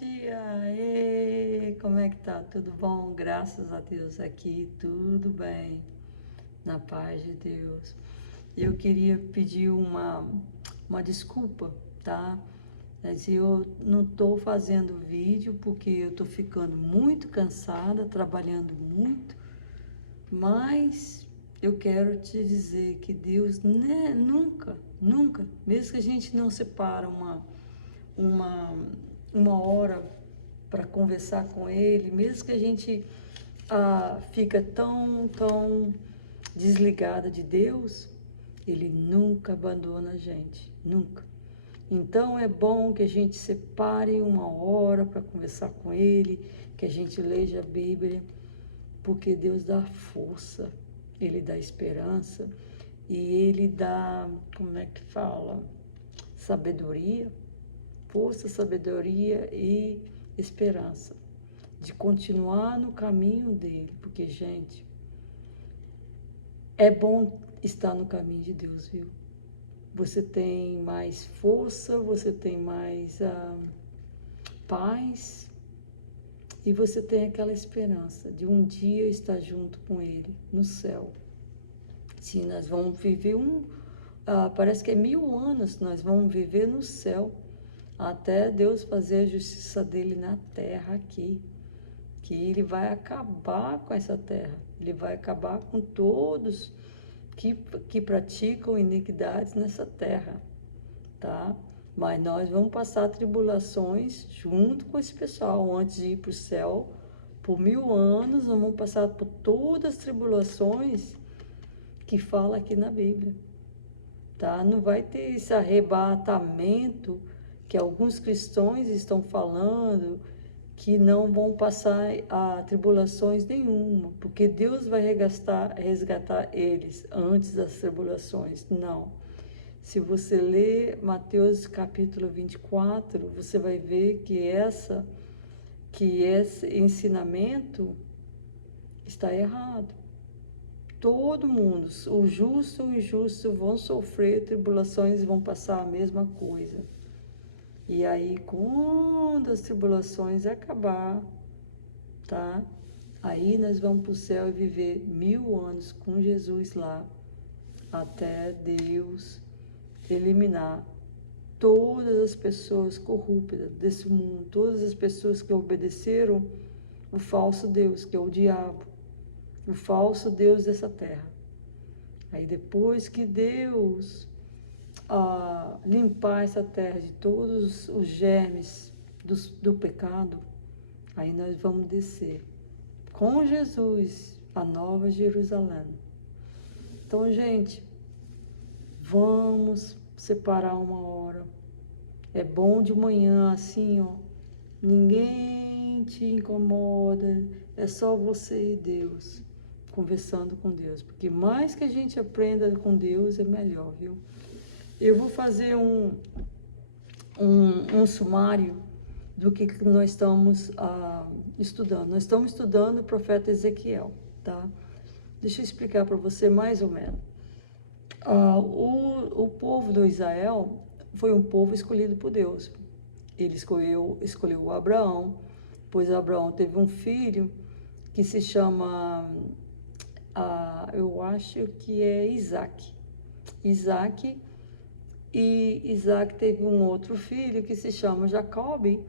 dia! Ei, como é que tá? Tudo bom? Graças a Deus aqui, tudo bem, na paz de Deus. Eu queria pedir uma desculpa, tá? Mas eu não tô fazendo vídeo porque eu tô ficando muito cansada, trabalhando muito, mas eu quero te dizer que Deus, né, nunca, mesmo que a gente não separa uma, uma hora para conversar com Ele, mesmo que a gente fica tão desligada de Deus, Ele nunca abandona a gente, nunca. Então é bom que a gente separe uma hora para conversar com Ele, que a gente leia a Bíblia, porque Deus dá força, Ele dá esperança e Ele dá, como é que fala? Sabedoria, força, sabedoria e esperança de continuar no caminho dele, porque, gente, é bom estar no caminho de Deus, viu? Você tem mais força, você tem mais paz e você tem aquela esperança de um dia estar junto com ele no céu. Sim, nós vamos viver parece que é 1000 anos nós vamos viver no céu, até Deus fazer a justiça dele na terra aqui, que ele vai acabar com essa terra, ele vai acabar com todos que praticam iniquidades nessa terra, tá? Mas nós vamos passar tribulações junto com esse pessoal, antes de ir para o céu, por 1000 anos, nós vamos passar por todas as tribulações que fala aqui na Bíblia, tá? Não vai ter esse arrebatamento que alguns cristãos estão falando, que não vão passar tribulações nenhuma, porque Deus vai resgatar eles antes das tribulações. Não. Se você ler Mateus capítulo 24, você vai ver que esse ensinamento está errado. Todo mundo, o justo e o injusto, vão sofrer tribulações e vão passar a mesma coisa. E aí, quando as tribulações acabar, tá? Aí nós vamos para o céu e viver 1000 anos com Jesus lá, até Deus eliminar todas as pessoas corruptas desse mundo, todas as pessoas que obedeceram o falso Deus, que é o diabo, o falso Deus dessa terra. Aí depois que Deus limpar essa terra de todos os germes do pecado, aí nós vamos descer com Jesus a Nova Jerusalém. Então, gente, vamos separar uma hora. É bom de manhã, assim, ó, ninguém te incomoda, é só você e Deus, conversando com Deus, porque mais que a gente aprenda com Deus, é melhor, viu? Eu vou fazer um sumário do que nós estamos estudando. Nós estamos estudando o profeta Ezequiel, tá? Deixa eu explicar para você mais ou menos. O povo do Israel foi um povo escolhido por Deus. Ele escolheu Abraão, pois Abraão teve um filho que se chama, eu acho que é Isaac. E Isaac teve um outro filho que se chama Jacobe,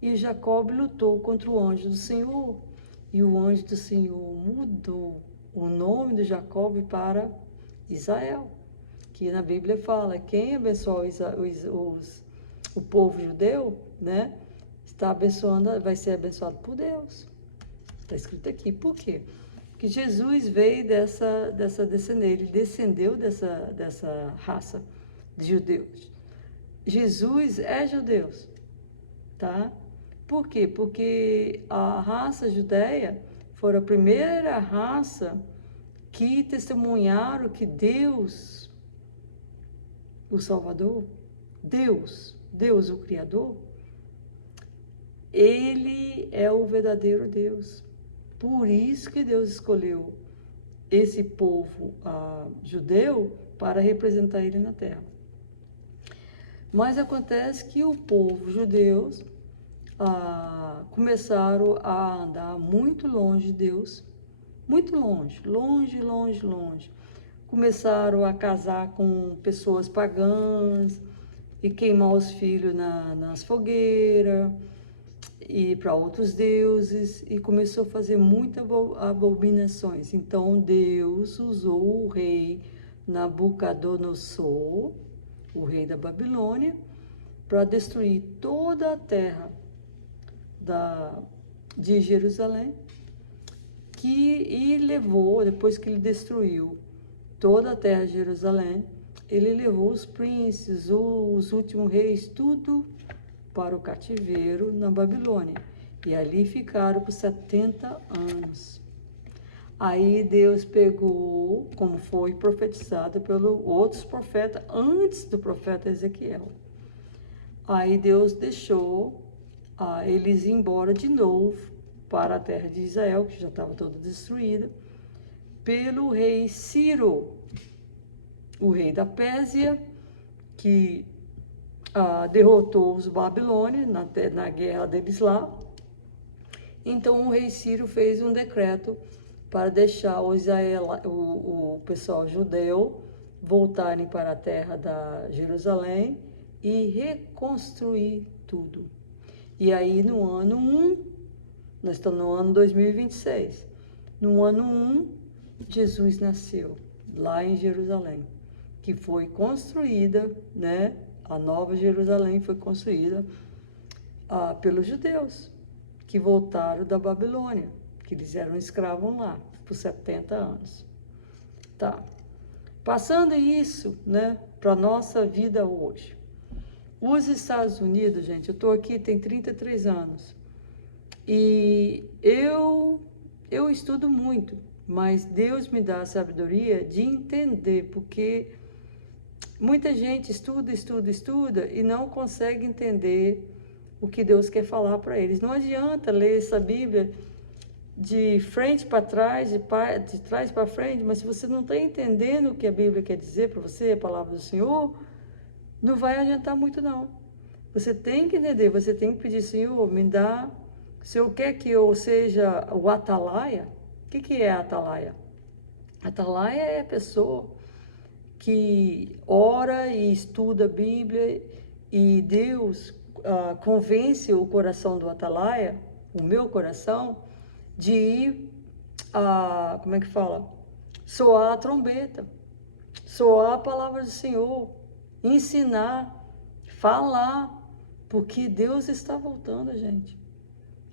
e Jacobe lutou contra o anjo do Senhor, e o anjo do Senhor mudou o nome de Jacobe para Israel, que na Bíblia fala, quem abençoa o povo judeu, né, vai ser abençoado por Deus. Está escrito aqui. Por quê? Porque Jesus veio dessa descendência, ele descendeu dessa raça de judeus. Jesus é judeu, tá? Por quê? Porque a raça judeia foi a primeira raça que testemunharam que Deus, o Salvador, Deus o Criador, ele é o verdadeiro Deus. Por isso que Deus escolheu esse povo judeu para representar ele na terra. Mas acontece que o povo judeu começaram a andar muito longe de Deus, muito longe, longe, longe, longe. Começaram a casar com pessoas pagãs e queimar os filhos nas fogueiras e para outros deuses, e começou a fazer muitas abominações. Então Deus usou o rei Nabucodonosor, o rei da Babilônia, para destruir toda a terra de Jerusalém, e levou, depois que ele destruiu toda a terra de Jerusalém, ele levou os príncipes, os últimos reis, tudo para o cativeiro na Babilônia. E ali ficaram por 70 anos. Aí Deus pegou, como foi profetizado pelos outros profetas, antes do profeta Ezequiel. Aí Deus deixou eles ir embora de novo para a terra de Israel, que já estava toda destruída, pelo rei Ciro, o rei da Pérsia, que derrotou os babilônios na guerra deles lá. Então o rei Ciro fez um decreto para deixar o pessoal judeu voltarem para a terra da Jerusalém e reconstruir tudo. E aí no ano 1, nós estamos no ano 2026, no ano 1, Jesus nasceu lá em Jerusalém, que foi construída, né? A Nova Jerusalém foi construída pelos judeus, que voltaram da Babilônia, que eles eram escravos lá, por 70 anos. Tá. Passando isso, né, para a nossa vida hoje. Os Estados Unidos, gente, eu estou aqui tem 33 anos, e eu estudo muito, mas Deus me dá a sabedoria de entender, porque muita gente estuda e não consegue entender o que Deus quer falar para eles. Não adianta ler essa Bíblia de frente para trás, de trás para frente, mas se você não está entendendo o que a Bíblia quer dizer para você, a palavra do Senhor, não vai adiantar muito não. Você tem que entender, você tem que pedir, Senhor, me dá, o Senhor quer que eu seja o atalaia? O que é atalaia? Atalaia é a pessoa que ora e estuda a Bíblia, e Deus convence o coração do atalaia, o meu coração, de ir, como é que fala? Soar a trombeta, soar a palavra do Senhor, ensinar, falar, porque Deus está voltando, gente.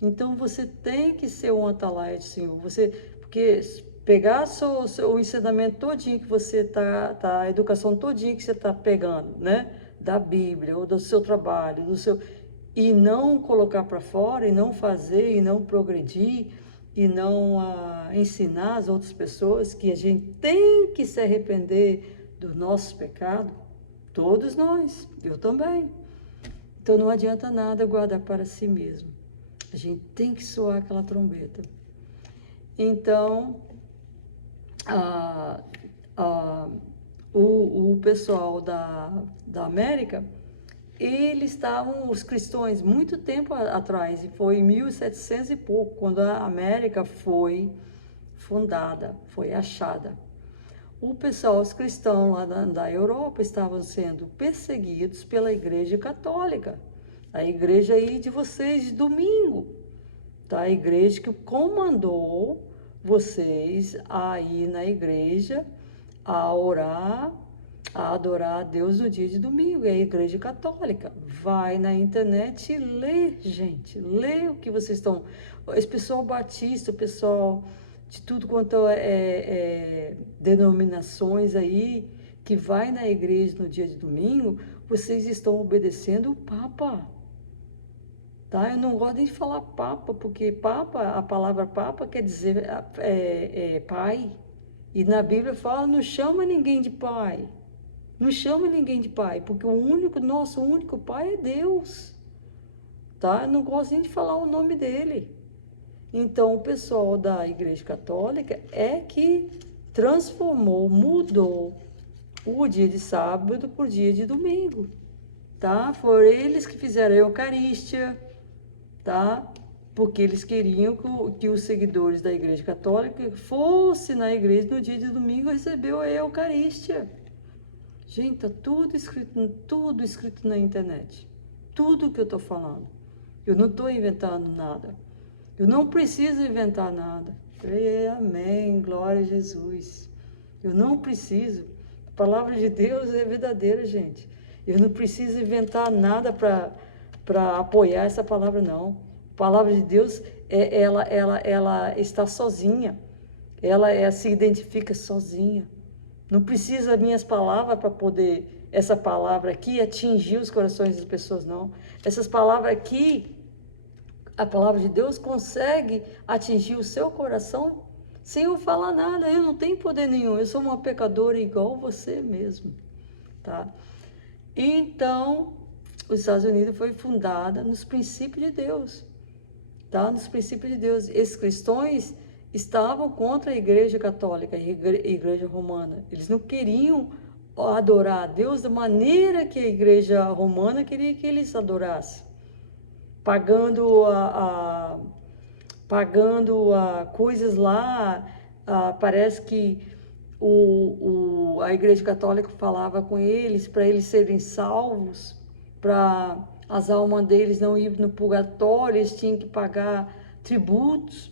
Então você tem que ser um atalaia do Senhor, porque pegar o ensinamento todinho que você a educação todinha que você está pegando, né, da Bíblia, ou do seu trabalho, e não colocar para fora, e não fazer, e não progredir, e não ensinar as outras pessoas que a gente tem que se arrepender dos nossos pecados, todos nós, eu também. Então não adianta nada guardar para si mesmo. A gente tem que soar aquela trombeta. Então, o pessoal da América, eles estavam, os cristãos, muito tempo atrás, e foi em 1700 e pouco, quando a América foi fundada, foi achada. O pessoal, os cristãos lá da Europa, estavam sendo perseguidos pela Igreja Católica. A igreja aí de vocês de domingo, tá? A igreja que comandou vocês a ir na igreja, a orar, a adorar a Deus no dia de domingo, é a Igreja Católica. Vai na internet e lê, gente, lê o que vocês estão... Esse pessoal batista, o pessoal de tudo quanto denominações aí, que vai na igreja no dia de domingo, vocês estão obedecendo o Papa. Tá? Eu não gosto de falar Papa, porque Papa, a palavra Papa quer dizer pai. E na Bíblia fala, não chama ninguém de pai. Não chama ninguém de pai, porque nosso único pai é Deus. Tá? Eu não gosto nem de falar o nome dele. Então, o pessoal da Igreja Católica é que transformou, mudou o dia de sábado por dia de domingo. Tá? Foram eles que fizeram a Eucarístia, tá? Porque eles queriam que os seguidores da Igreja Católica fossem na igreja no dia de domingo receber a Eucarístia. Gente, tá tudo escrito na internet. Tudo que eu tô falando. Eu não tô inventando nada. Eu não preciso inventar nada. Amém, glória a Jesus. Eu não preciso. A palavra de Deus é verdadeira, gente. Eu não preciso inventar nada para apoiar essa palavra, não. A palavra de Deus, ela está sozinha. Ela se identifica sozinha. Não precisa minhas palavras para poder, essa palavra aqui, atingir os corações das pessoas, não. Essas palavras aqui, a palavra de Deus consegue atingir o seu coração sem eu falar nada. Eu não tenho poder nenhum. Eu sou uma pecadora igual você mesmo, tá? Então, os Estados Unidos foi fundada nos princípios de Deus, tá? Nos princípios de Deus. Esses cristãos estavam contra a Igreja Católica e a Igreja Romana. Eles não queriam adorar a Deus da maneira que a Igreja Romana queria que eles adorassem, pagando coisas lá. Parece que a Igreja Católica falava com eles para eles serem salvos, para as almas deles não irem no purgatório, eles tinham que pagar tributos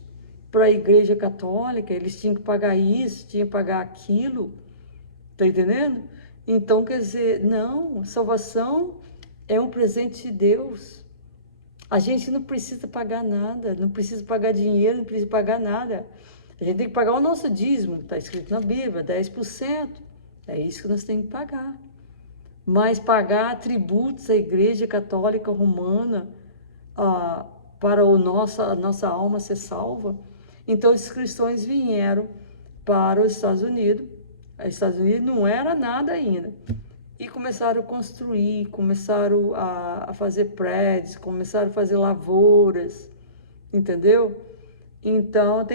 para a Igreja Católica, eles tinham que pagar isso, tinham que pagar aquilo, tá entendendo? Então, quer dizer, não, salvação é um presente de Deus. A gente não precisa pagar nada, não precisa pagar dinheiro, não precisa pagar nada. A gente tem que pagar o nosso dízimo, está escrito na Bíblia, 10%. É isso que nós temos que pagar. Mas pagar tributos à Igreja Católica Romana para a nossa alma ser salva. Então, esses cristãos vieram para os Estados Unidos. Os Estados Unidos não era nada ainda. E começaram a construir, começaram a fazer prédios, começaram a fazer lavouras, entendeu? Então,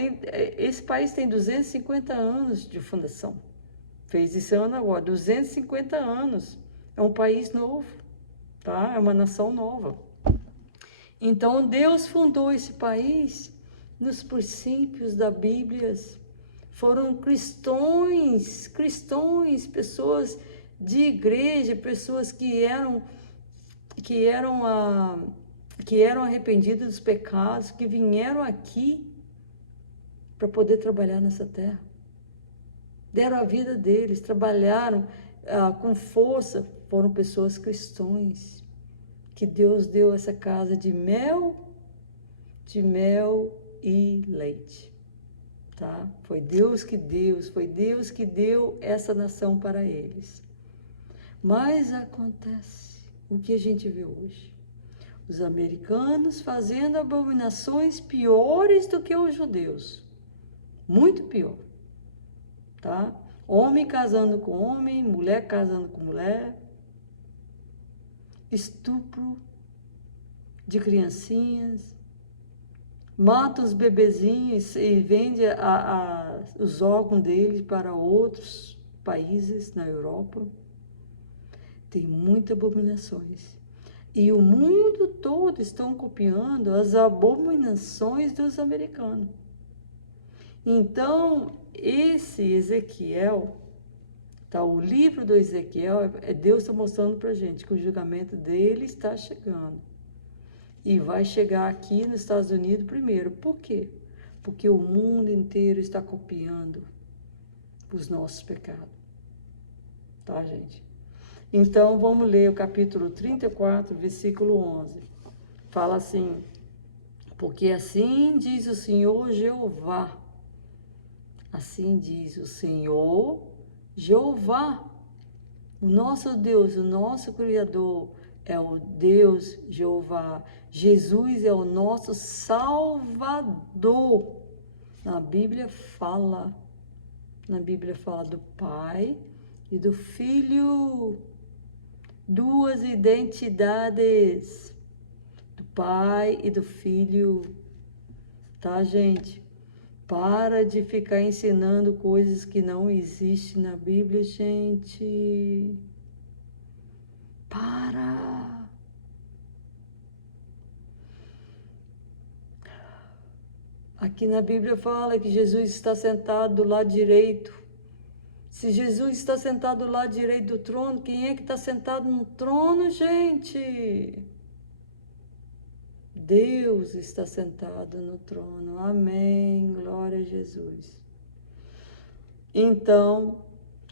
esse país tem 250 anos de fundação. Fez esse ano agora, 250 anos. É um país novo, tá? É uma nação nova. Então, Deus fundou esse país nos princípios da Bíblia. Foram cristãos, pessoas de igreja, pessoas que eram arrependidas dos pecados, que vieram aqui para poder trabalhar nessa terra. Deram a vida deles, trabalharam com força, foram pessoas cristãs, que Deus deu essa casa de mel e leite, tá? Foi Deus que deu essa nação para eles. Mas acontece o que a gente vê hoje. Os americanos fazendo abominações piores do que os judeus. Muito pior, tá? Homem casando com homem, mulher casando com mulher. Estupro de criancinhas. Mata os bebezinhos e vende os órgãos deles para outros países na Europa. Tem muitas abominações. E o mundo todo estão copiando as abominações dos americanos. Então, esse Ezequiel, tá, o livro do Ezequiel, Deus está mostrando para a gente que o julgamento dele está chegando. E vai chegar aqui nos Estados Unidos primeiro. Por quê? Porque o mundo inteiro está copiando os nossos pecados. Tá, gente? Então, vamos ler o capítulo 34, versículo 11. Fala assim: porque assim diz o Senhor Jeová. Assim diz o Senhor Jeová. O nosso Deus, o nosso Criador é o Deus Jeová. Jesus é o nosso Salvador. Na Bíblia fala do Pai e do Filho. Duas identidades, do Pai e do Filho, tá, gente? Para de ficar ensinando coisas que não existem na Bíblia, gente. Para. Aqui na Bíblia fala que Jesus está sentado do lado direito. Se Jesus está sentado do lado direito do trono, quem é que está sentado no trono, gente? Deus está sentado no trono. Amém. Glória a Jesus. Então,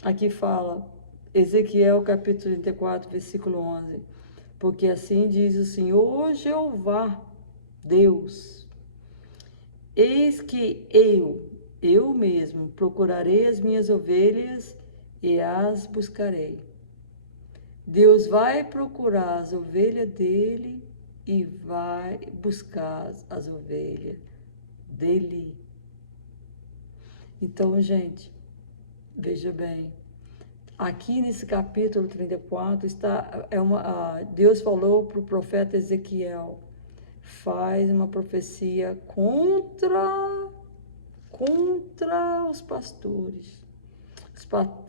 aqui fala, Ezequiel capítulo 34, versículo 11. Porque assim diz o Senhor Jeová, Deus. Eis que eu mesmo, procurarei as minhas ovelhas e as buscarei. Deus vai procurar as ovelhas dele e vai buscar as ovelhas dele. Então, gente, veja bem, aqui nesse capítulo 34, Deus falou para o profeta Ezequiel, faz uma profecia contra os pastores.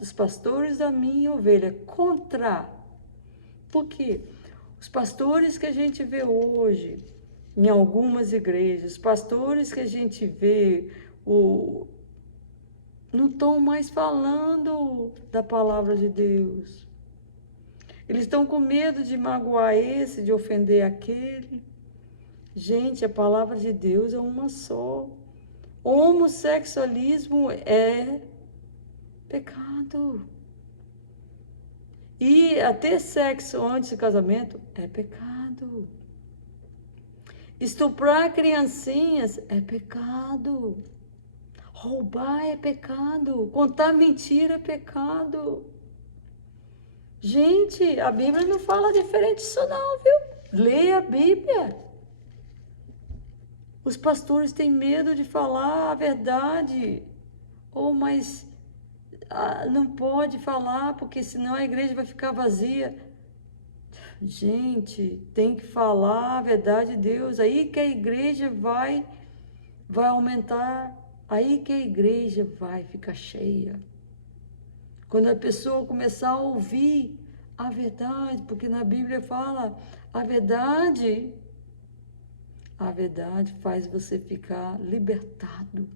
Os pastores da minha ovelha, contra. Por quê? Os pastores que a gente vê hoje, em algumas igrejas, pastores que a gente vê, não estão mais falando da palavra de Deus. Eles estão com medo de magoar esse, de ofender aquele. Gente, a palavra de Deus é uma só. Homossexualismo é pecado. E ter sexo antes do casamento é pecado. Estuprar criancinhas é pecado. Roubar é pecado. Contar mentira é pecado. Gente, a Bíblia não fala diferente disso não, viu? Leia a Bíblia. Os pastores têm medo de falar a verdade. Mas não pode falar, porque senão a igreja vai ficar vazia. Gente, tem que falar a verdade de Deus. Aí que a igreja vai aumentar. Aí que a igreja vai ficar cheia. Quando a pessoa começar a ouvir a verdade, porque na Bíblia fala a verdade faz você ficar libertado.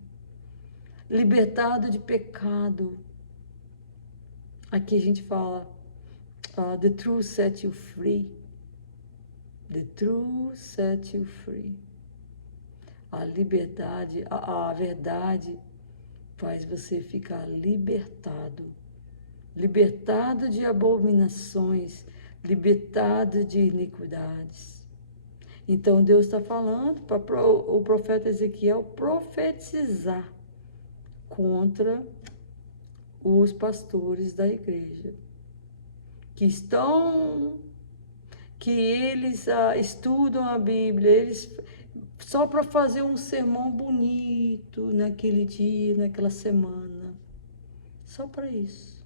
Libertado de pecado. Aqui a gente fala, the truth set you free. The truth set you free. A liberdade, a verdade faz você ficar libertado. Libertado de abominações, libertado de iniquidades. Então Deus está falando para o profeta Ezequiel profetizar contra os pastores da igreja, que eles estudam a Bíblia, eles só para fazer um sermão bonito naquele dia, naquela semana, só para isso.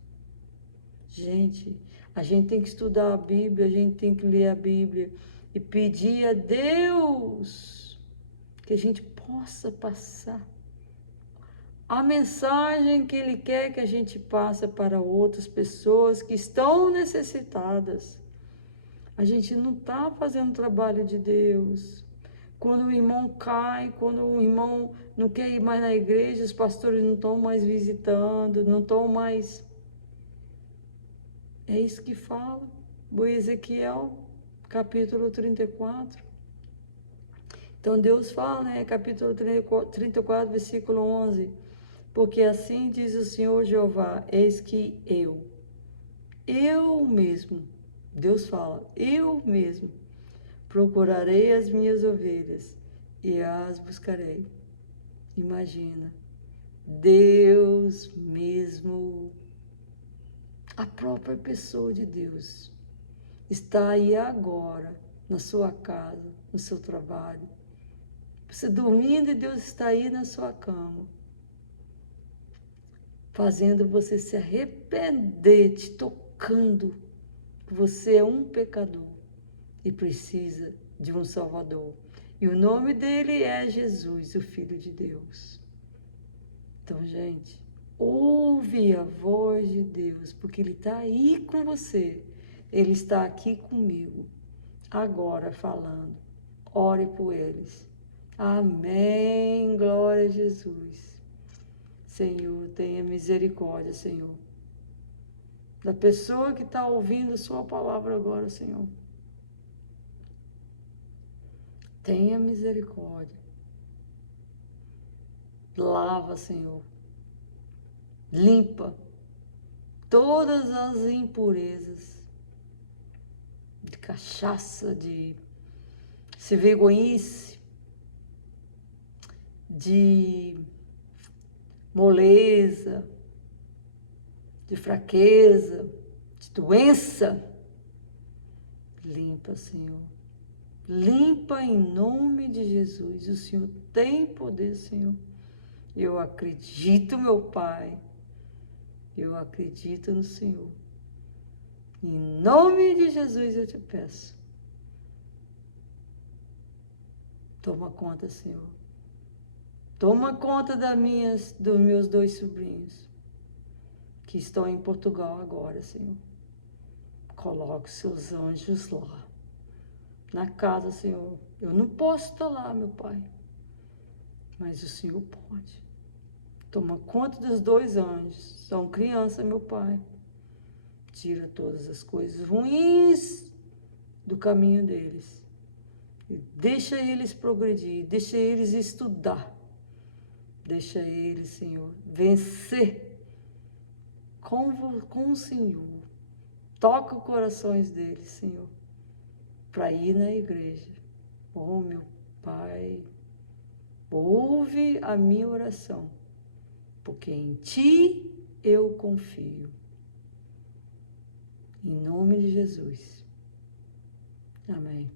Gente, a gente tem que estudar a Bíblia, a gente tem que ler a Bíblia e pedir a Deus que a gente possa passar a mensagem que Ele quer que a gente passe para outras pessoas que estão necessitadas. A gente não está fazendo o trabalho de Deus. Quando o irmão cai, quando o irmão não quer ir mais na igreja, os pastores não estão mais visitando, não estão mais... É isso que fala o Ezequiel, capítulo 34. Então Deus fala, né, capítulo 34, versículo 11... Porque assim diz o Senhor Jeová, eis que eu mesmo, Deus fala, eu mesmo, procurarei as minhas ovelhas e as buscarei. Imagina, Deus mesmo, a própria pessoa de Deus, está aí agora, na sua casa, no seu trabalho. Você dormindo e Deus está aí na sua cama, fazendo você se arrepender, te tocando, que você é um pecador e precisa de um Salvador. E o nome dele é Jesus, o Filho de Deus. Então, gente, ouve a voz de Deus, porque Ele está aí com você. Ele está aqui comigo, agora falando. Ore por eles. Amém. Glória a Jesus. Senhor, tenha misericórdia, Senhor, da pessoa que está ouvindo a sua palavra agora, Senhor. Tenha misericórdia. Lava, Senhor. Limpa todas as impurezas de cachaça, de se vergonhice, de moleza, de fraqueza, de doença. Limpa, Senhor. Limpa em nome de Jesus. O Senhor tem poder, Senhor. Eu acredito, meu Pai. Eu acredito no Senhor. Em nome de Jesus eu te peço. Toma conta, Senhor. Toma conta dos meus 2 sobrinhos que estão em Portugal agora, Senhor. Coloque seus anjos lá, na casa, Senhor. Eu não posso estar lá, meu Pai, mas o Senhor pode. Toma conta dos 2 anjos. São crianças, meu Pai. Tira todas as coisas ruins do caminho deles. E deixa eles progredir, deixa eles estudar. Deixa eles, Senhor, vencer com o Senhor. Toca os corações deles, Senhor, para ir na igreja. Oh, meu Pai, ouve a minha oração, porque em Ti eu confio. Em nome de Jesus. Amém.